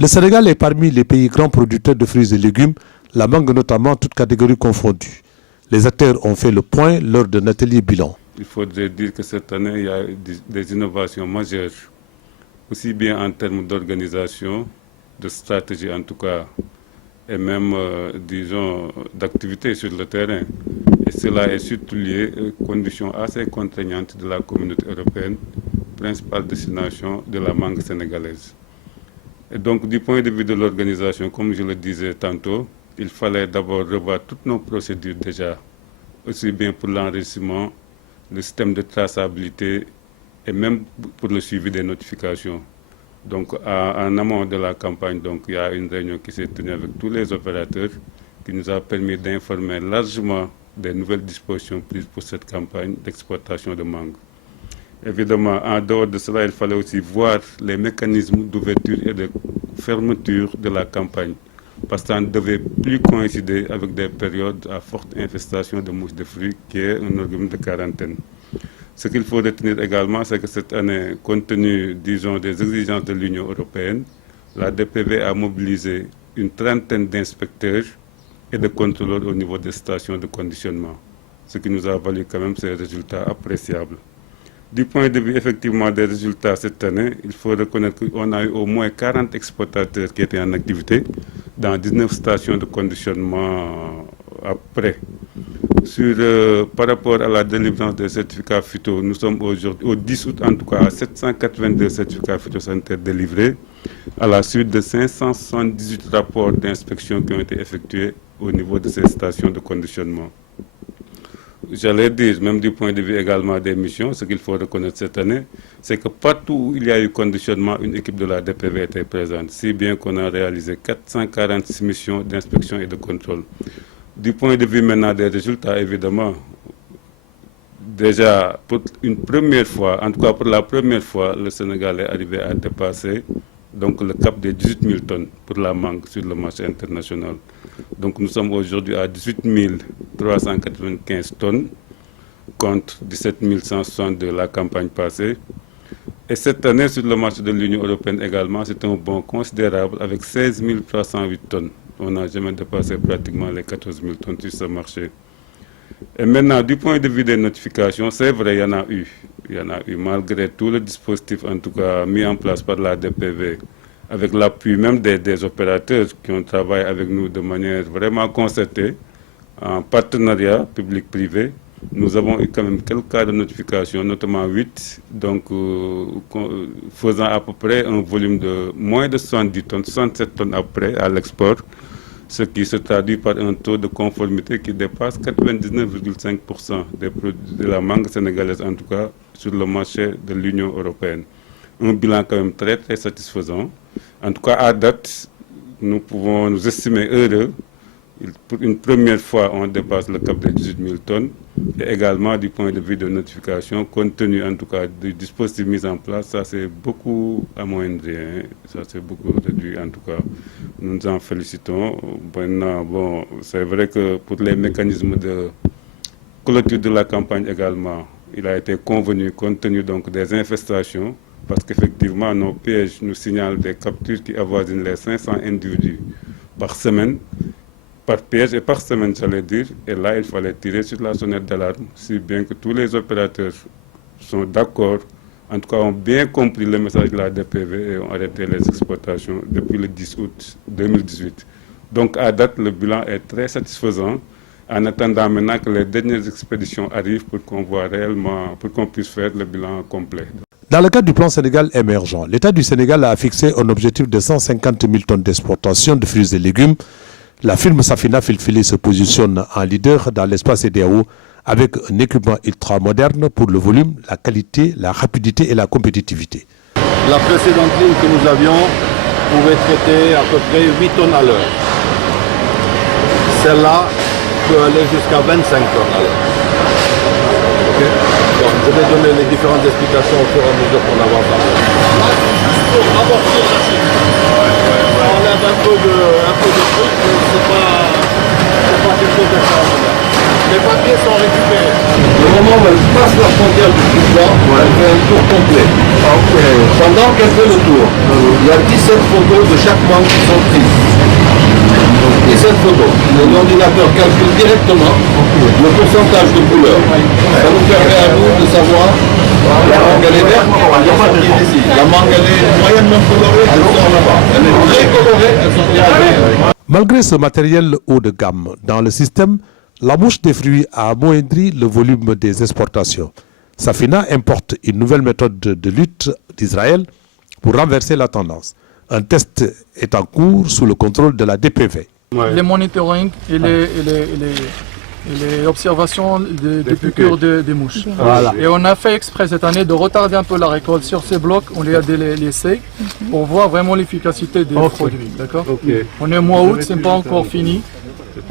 Le Sénégal est parmi les pays grands producteurs de fruits et légumes, la mangue notamment, toutes catégories confondues. Les acteurs ont fait le point lors d'un atelier bilan. Il faudrait dire que cette année, il y a des innovations majeures, aussi bien en termes d'organisation, de stratégie en tout cas, et même, disons, d'activité sur le terrain. Et cela est surtout lié aux conditions assez contraignantes de la communauté européenne, principale destination de la mangue sénégalaise. Et donc, du point de vue de l'organisation, comme je le disais tantôt, il fallait d'abord revoir toutes nos procédures déjà, aussi bien pour l'enregistrement, le système de traçabilité et même pour le suivi des notifications. Donc, en amont de la campagne, donc, il y a une réunion qui s'est tenue avec tous les opérateurs qui nous a permis d'informer largement des nouvelles dispositions prises pour cette campagne d'exportation de mangue. Évidemment, en dehors de cela, il fallait aussi voir les mécanismes d'ouverture et de fermeture de la campagne, parce que ça ne devait plus coïncider avec des périodes à forte infestation de mouches de fruits, qui est un organisme de quarantaine. Ce qu'il faut retenir également, c'est que cette année, compte tenu, disons, des exigences de l'Union européenne, la DPV a mobilisé une trentaine d'inspecteurs et de contrôleurs au niveau des stations de conditionnement, ce qui nous a valu quand même ces résultats appréciables. Du point de vue effectivement des résultats cette année, il faut reconnaître qu'on a eu au moins 40 exportateurs qui étaient en activité dans 19 stations de conditionnement après. Par rapport à la délivrance des certificats phyto, nous sommes aujourd'hui, au 10 août en tout cas, à 782 certificats phytosanitaires délivrés, à la suite de 578 rapports d'inspection qui ont été effectués au niveau de ces stations de conditionnement. J'allais dire, même du point de vue également des missions, ce qu'il faut reconnaître cette année, c'est que partout où il y a eu conditionnement, une équipe de la DPV était présente, si bien qu'on a réalisé 446 missions d'inspection et de contrôle. Du point de vue maintenant des résultats, évidemment, déjà pour une première fois, en tout cas pour la première fois, le Sénégal est arrivé à dépasser donc, le cap des 18 000 tonnes pour la mangue sur le marché international. Donc nous sommes aujourd'hui à 18 395 tonnes contre 17 160 de la campagne passée. Et cette année, sur le marché de l'Union européenne également, c'est un bond considérable avec 16 308 tonnes. On n'a jamais dépassé pratiquement les 14 000 tonnes sur ce marché. Et maintenant, du point de vue des notifications, c'est vrai, il y en a eu. Il y en a eu malgré tout le dispositif, en tout cas mis en place par la DPV, avec l'appui même des opérateurs qui ont travaillé avec nous de manière vraiment concertée, en partenariat public-privé. Nous avons eu quand même quelques cas de notification, notamment 8, donc faisant à peu près un volume de moins de 70 tonnes, 67 tonnes après à l'export, ce qui se traduit par un taux de conformité qui dépasse 99,5% des produits de la mangue sénégalaise, en tout cas sur le marché de l'Union européenne. Un bilan quand même très très satisfaisant. En tout cas, à date, nous pouvons nous estimer heureux. Pour une première fois, on dépasse le cap des 18 000 tonnes. Et également, du point de vue de notification, compte tenu en tout cas du dispositif mis en place, ça s'est beaucoup amoindri. Ça s'est beaucoup réduit en tout cas. Nous nous en félicitons. Maintenant, bon, c'est vrai que pour les mécanismes de clôture de la campagne également, il a été convenu, compte tenu donc des infestations, parce qu'effectivement, nos pièges nous signalent des captures qui avoisinent les 500 individus par semaine, par piège et par semaine, j'allais dire. Et là, il fallait tirer sur la sonnette d'alarme, si bien que tous les opérateurs sont d'accord, en tout cas ont bien compris le message de la DPV et ont arrêté les exportations depuis le 10 août 2018. Donc, à date, le bilan est très satisfaisant, en attendant maintenant que les dernières expéditions arrivent pour qu'on voit réellement, pour qu'on puisse faire le bilan complet. Dans le cadre du plan Sénégal émergent, l'État du Sénégal a fixé un objectif de 150 000 tonnes d'exportation de fruits et légumes. La firme Safina Filfili se positionne en leader dans l'espace CEDEAO avec un équipement ultra moderne pour le volume, la qualité, la rapidité et la compétitivité. La précédente ligne que nous avions pouvait traiter à peu près 8 tonnes à l'heure. Celle-là peut aller jusqu'à 25 tonnes à l'heure. Okay. Donc, je vais donner les différentes explications au fur et à mesure qu'on avance. Là, c'est juste pour amortir la chute. On enlève un peu de truc, mais c'est pas quelque chose d'extraordinaire. Les papiers sont récupérés. Le moment où elle passe la frontière du Soudan, elle fait un tour complet. Pendant qu'elle fait le tour, il y a 17 photos de chaque mangue qui sont prises. 17 photos. L'ordinateur calcule directement le pourcentage de couleur. Ça nous permet à nous de savoir la mangue elle est verte, elle est sortie d'ici. La mangue elle est moyennement colorée, elle sort là-bas. Elle est très colorée, elle sort là-bas. Malgré ce matériel haut de gamme, dans le système, la mouche des fruits a amoindri le volume des exportations. Safina importe une nouvelle méthode de lutte d'Israël pour renverser la tendance. Un test est en cours sous le contrôle de la DPV. Les monitoring et les observations des piqûres des mouches. Voilà. Et on a fait exprès cette année de retarder un peu la récolte sur ces blocs, on les a laissés pour voir vraiment l'efficacité des produits. D'accord. On est au mois août, ce n'est pas encore fini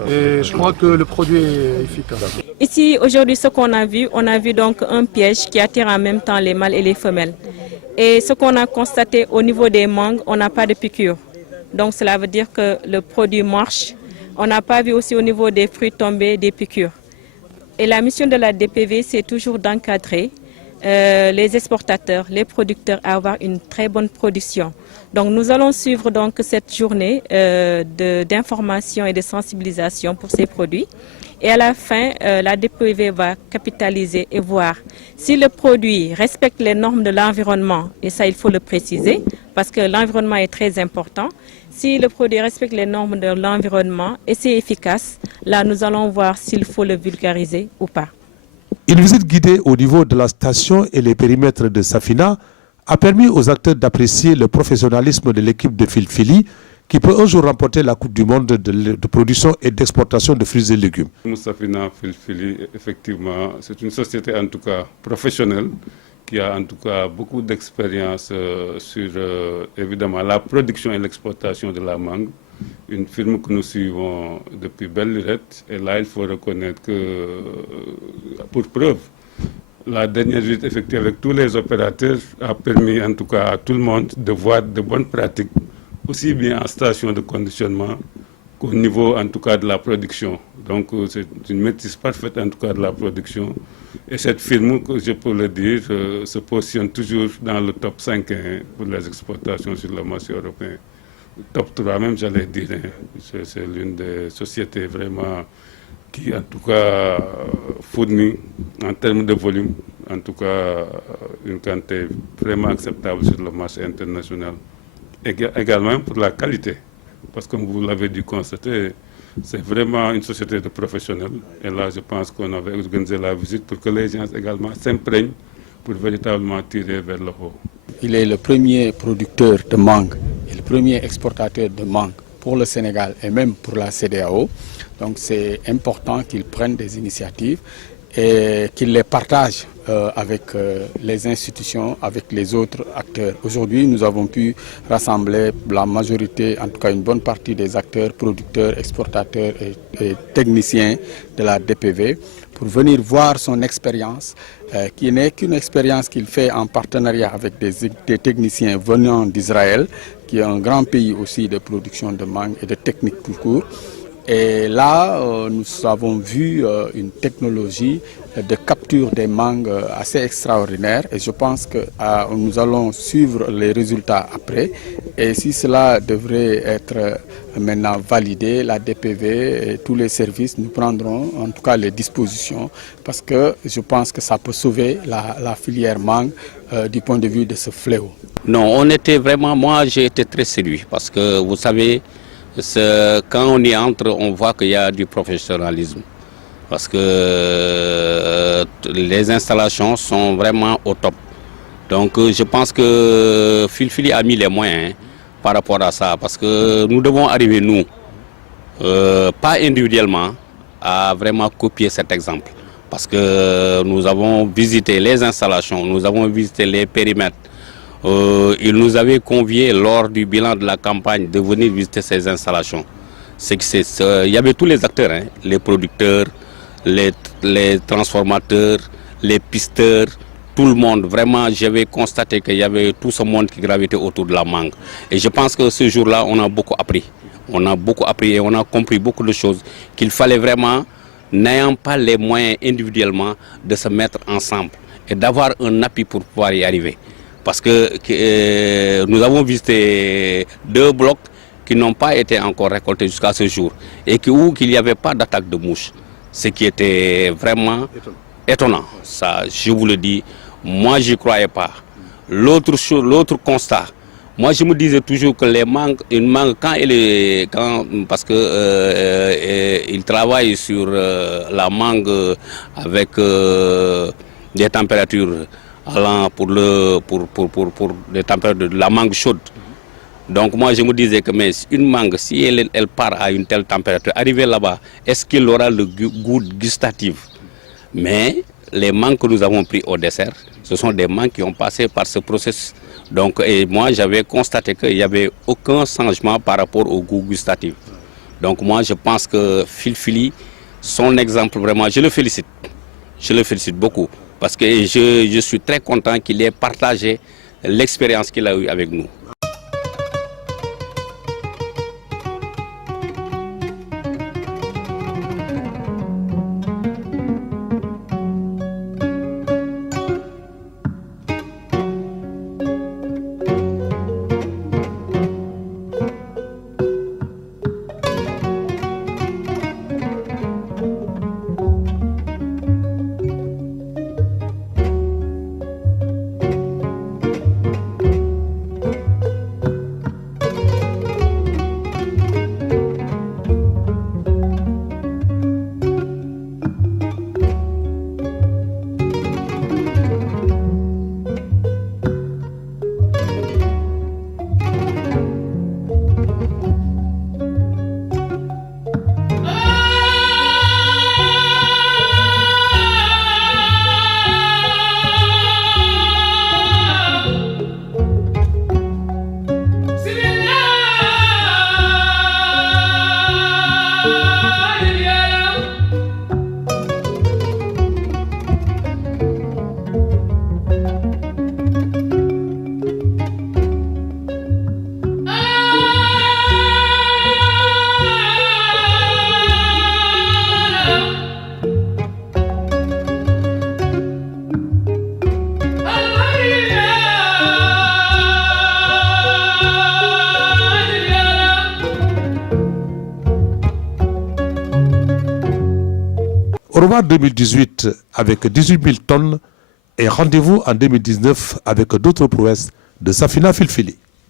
et je crois que le produit est efficace. Ici, aujourd'hui, ce qu'on a vu, donc un piège qui attire en même temps les mâles et les femelles. Et ce qu'on a constaté au niveau des mangues, on n'a pas de piqûres. Donc cela veut dire que le produit marche. On n'a pas vu aussi au niveau des fruits tombés des piqûres. Et la mission de la DPV, c'est toujours d'encadrer les exportateurs, les producteurs à avoir une très bonne production. Donc nous allons suivre donc cette journée d'information et de sensibilisation pour ces produits. Et à la fin, la DPV va capitaliser et voir si le produit respecte les normes de l'environnement, et ça il faut le préciser, parce que l'environnement est très important. Si le produit respecte les normes de l'environnement et c'est efficace, là nous allons voir s'il faut le vulgariser ou pas. Une visite guidée au niveau de la station et les périmètres de Safina a permis aux acteurs d'apprécier le professionnalisme de l'équipe de Filfili qui peut un jour remporter la Coupe du Monde de production et d'exportation de fruits et légumes. Safina Filfili, effectivement, c'est une société en tout cas professionnelle qui a en tout cas beaucoup d'expérience sur évidemment la production et l'exportation de la mangue. Une firme que nous suivons depuis belle lurette. Et là, il faut reconnaître que, pour preuve, la dernière visite effectuée avec tous les opérateurs a permis en tout cas à tout le monde de voir de bonnes pratiques, aussi bien en station de conditionnement qu'au niveau en tout cas de la production. Donc c'est une maîtrise parfaite en tout cas de la production. Et cette firme, je peux le dire, se positionne toujours dans le top 5 pour les exportations sur le marché européen. Top 3 même, j'allais dire. C'est l'une des sociétés vraiment qui en tout cas fournit en termes de volume, en tout cas une quantité vraiment acceptable sur le marché international. Également pour la qualité, parce que comme vous l'avez dû constater, c'est vraiment une société de professionnels. Et là, je pense qu'on avait organisé la visite pour que les gens également s'imprègnent pour véritablement tirer vers le haut. Il est le premier producteur de mangue et le premier exportateur de mangue pour le Sénégal et même pour la CEDEAO. Donc c'est important qu'il prenne des initiatives et qu'il les partage avec les institutions, avec les autres acteurs. Aujourd'hui, nous avons pu rassembler la majorité, en tout cas une bonne partie des acteurs, producteurs, exportateurs et techniciens de la DPV pour venir voir son expérience, qui n'est qu'une expérience qu'il fait en partenariat avec des techniciens venant d'Israël, qui est un grand pays aussi de production de mangue et de techniques tout court. Et là, nous avons vu une technologie de capture des mangues assez extraordinaire et je pense que nous allons suivre les résultats après. Et si cela devrait être maintenant validé, la DPV et tous les services nous prendront en tout cas les dispositions parce que je pense que ça peut sauver la filière mangue du point de vue de ce fléau. Non, on était vraiment, moi j'ai été très séduit parce que vous savez, quand on y entre, on voit qu'il y a du professionnalisme. Parce que les installations sont vraiment au top. Donc je pense que Filfili a mis les moyens par rapport à ça. Parce que nous devons arriver, nous, pas individuellement, à vraiment copier cet exemple. Parce que nous avons visité les installations, nous avons visité les périmètres. Il nous avait conviés lors du bilan de la campagne de venir visiter ces installations. Il y avait tous les acteurs, hein, les producteurs, les transformateurs, les pisteurs, tout le monde. Vraiment, j'avais constaté qu'il y avait tout ce monde qui gravitait autour de la mangue. Et je pense que ce jour-là, on a beaucoup appris. On a beaucoup appris et on a compris beaucoup de choses qu'il fallait vraiment n'ayant pas les moyens individuellement de se mettre ensemble et d'avoir un appui pour pouvoir y arriver. Parce que nous avons visité 2 blocs qui n'ont pas été encore récoltés jusqu'à ce jour et où il n'y avait pas d'attaque de mouches, ce qui était vraiment étonnant. Ça, je vous le dis, moi je n'y croyais pas. L'autre constat, moi je me disais toujours que une mangue parce que il travaille sur la mangue avec des températures allant pour des températures de la mangue chaude. Donc moi je me disais que mais une mangue, si elle part à une telle température, arriver là-bas, est-ce qu'il aura le goût gustatif? Mais les mangues que nous avons pris au dessert, ce sont des mangues qui ont passé par ce processus. Donc, et moi j'avais constaté qu'il n'y avait aucun changement par rapport au goût gustatif. Donc moi je pense que Filfili, son exemple vraiment, je le félicite beaucoup. Parce que je suis très content qu'il ait partagé l'expérience qu'il a eue avec nous. Au revoir 2018 avec 18 000 tonnes et rendez-vous en 2019 avec d'autres prouesses de Safina Filfili.